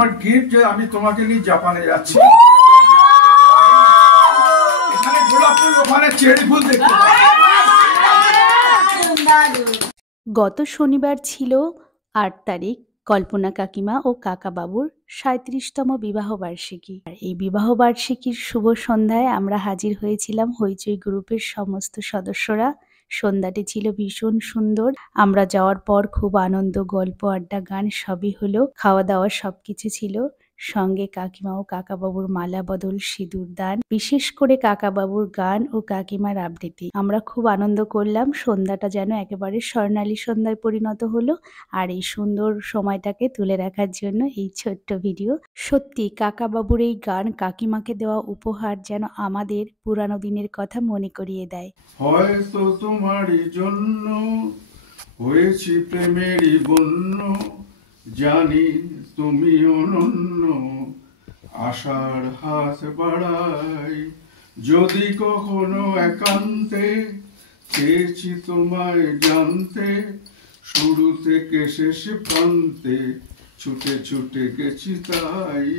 আমার গিফট যে আমি তোমাকে নিয়ে জাপানে যাচ্ছি। এখানে গোলাপ ফুল, ওখানে চেরি ফুল দেখতে পাই। গত শনিবার ছিল ৮ তারিখ কল্পনা কাকিমা ও কাকা বাবুর ৩৭তম বিবাহবার্ষিকী। আর এই বিবাহবার্ষিকীর শুভ সন্ধ্যায় আমরা হাজির হয়েছিলাম হইচই গ্রুপের সমস্ত সদস্যরা। সন্ধ্যাটি ছিল ভীষণ সুন্দর। আমরা যাওয়ার পর খুব আনন্দ, গল্প, আড্ডা, গান সবই হলো। খাওয়া দাওয়া সবকিছু ছিল। সঙ্গে কাকিমা ও কাকাবাবুর মালা বদল, সিঁদুর দান, বিশেষ করে কাকাবাবুর গান ও কাকিমার আবৃত্তি। আমরা খুব আনন্দ করলাম। সন্ধ্যাটা যেন একেবারে স্বর্ণালী সন্ধ্যায় পরিণত হলো। আর এই সুন্দর সময়টাকে তুলে রাখার জন্য এই ছোট্ট ভিডিও। সত্যি কাকাবাবুর এই গান, কাকিমাকে দেওয়া উপহার যেন আমাদের পুরানো দিনের কথা মনে করিয়ে দেয়। হয়তো তোমারই জন্য হয়েছি প্রেমেরই বন্য, জানি তুমি অনন্য, আশার হাত বাড়াই। যদি কখনো একান্তে চেয়েছি তোমায় জানতে, শুরু থেকে শেষ প্রান্তে ছুটে ছুটে গেছি তাই।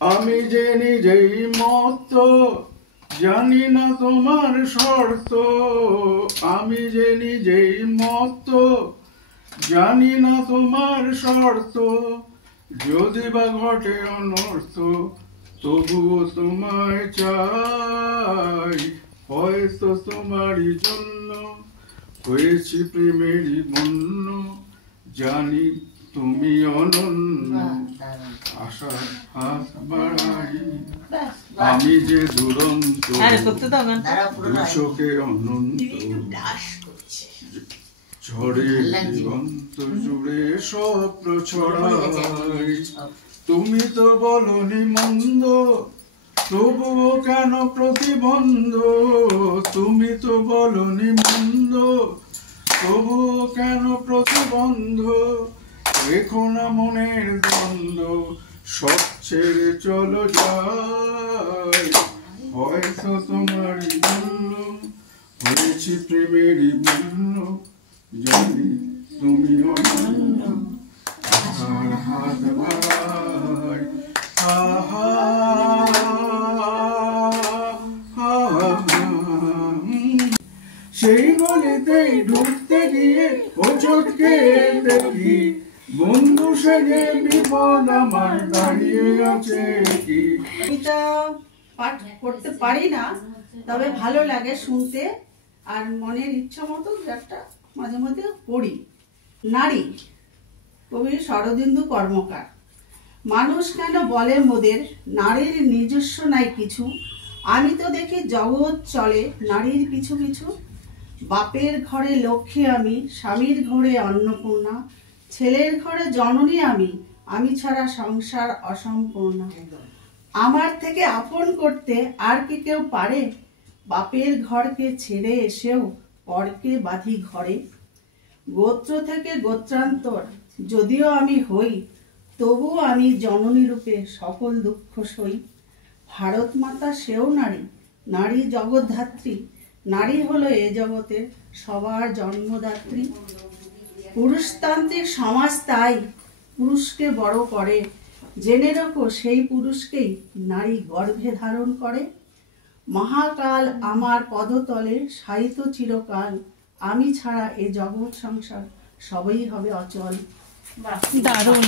আমি যে নিজেই মত, জানি না তোমার শর্ত। আমি যে নিজেই মত, জানি না তোমার শর্ত। যদি বা ঘটে অনর্থ, তবুও তোমায় চাই। হয়তো তোমারই জন্য হয়েছি প্রেমেরই বন্য, জানি তুমি অনন্য, আশার হাত বাড়াই। আমি যে দুরন্ত, চোখে অনন্ত, ঝড়ে দিগন্ত জুড়ে স্বপ্ন ছড়াই। তুমি তো বলনি মন্দ, তবুও কেন প্রতিবন্ধ। তুমি তো বলনি মন্দ, তবুও কেন প্রতিবন্ধ। রেখো না মনের দ্বন্দ্ব, সব ছেড়ে চলো যাই। হয়তো তোমারই জন্য হয়েছি প্রেমেরই বন্য, জানি তুমি অনন্য, আশার হাত বাড়াই। সেই গলিতেই ঢুকতে গিয়ে ও চটকে দেখি, বন্ধু সেজে বিপদ আমার দাঁড়িয়ে আছে কি। কবিতা পাঠ করতে পারি না, তবে ভালো লাগে শুনতে, আর মনের ইচ্ছা মতো একটা মাঝে মধ্যে পড়ি। নারী, কবি শরদিন্দু কর্মকার। মানুষ কেন বলে মোদের নারীর নিজস্ব নাই কিছু, আমি তো দেখি জগৎ চলে নারীর পিছু পিছু। বাপের ঘরে লক্ষ্মী আমি, স্বামীর ঘরে অন্নপূর্ণা, ছেলের ঘরে জননী আমি, আমি ছাড়া সংসার অসম্পূর্ণ। আমার থেকে আপন করতে আর কি কেউ পারে, বাপের ঘরকে ছেড়ে এসেও পরকে বাঁধি ঘরে। গোত্র থেকে গোত্রান্তর যদিও আমি হই, তবু আমি জননী রূপে সকল দুঃখ সই। ভারত মাতা সেও নারী, নারী জগৎধাত্রী, নারী হলো এ জগতের সবার জন্মদাত্রী। পুরুষতান্ত্রিক সমাজ তাই পুরুষকে বড় করে, জেনে রাখো সেই পুরুষকেই নারী গর্ভে ধারণ করে। মহাকাল আমার পদতলে শায়িত চিরকাল, আমি ছাড়া এ জগৎ সংসার সবই হবে অচল। দারুণ।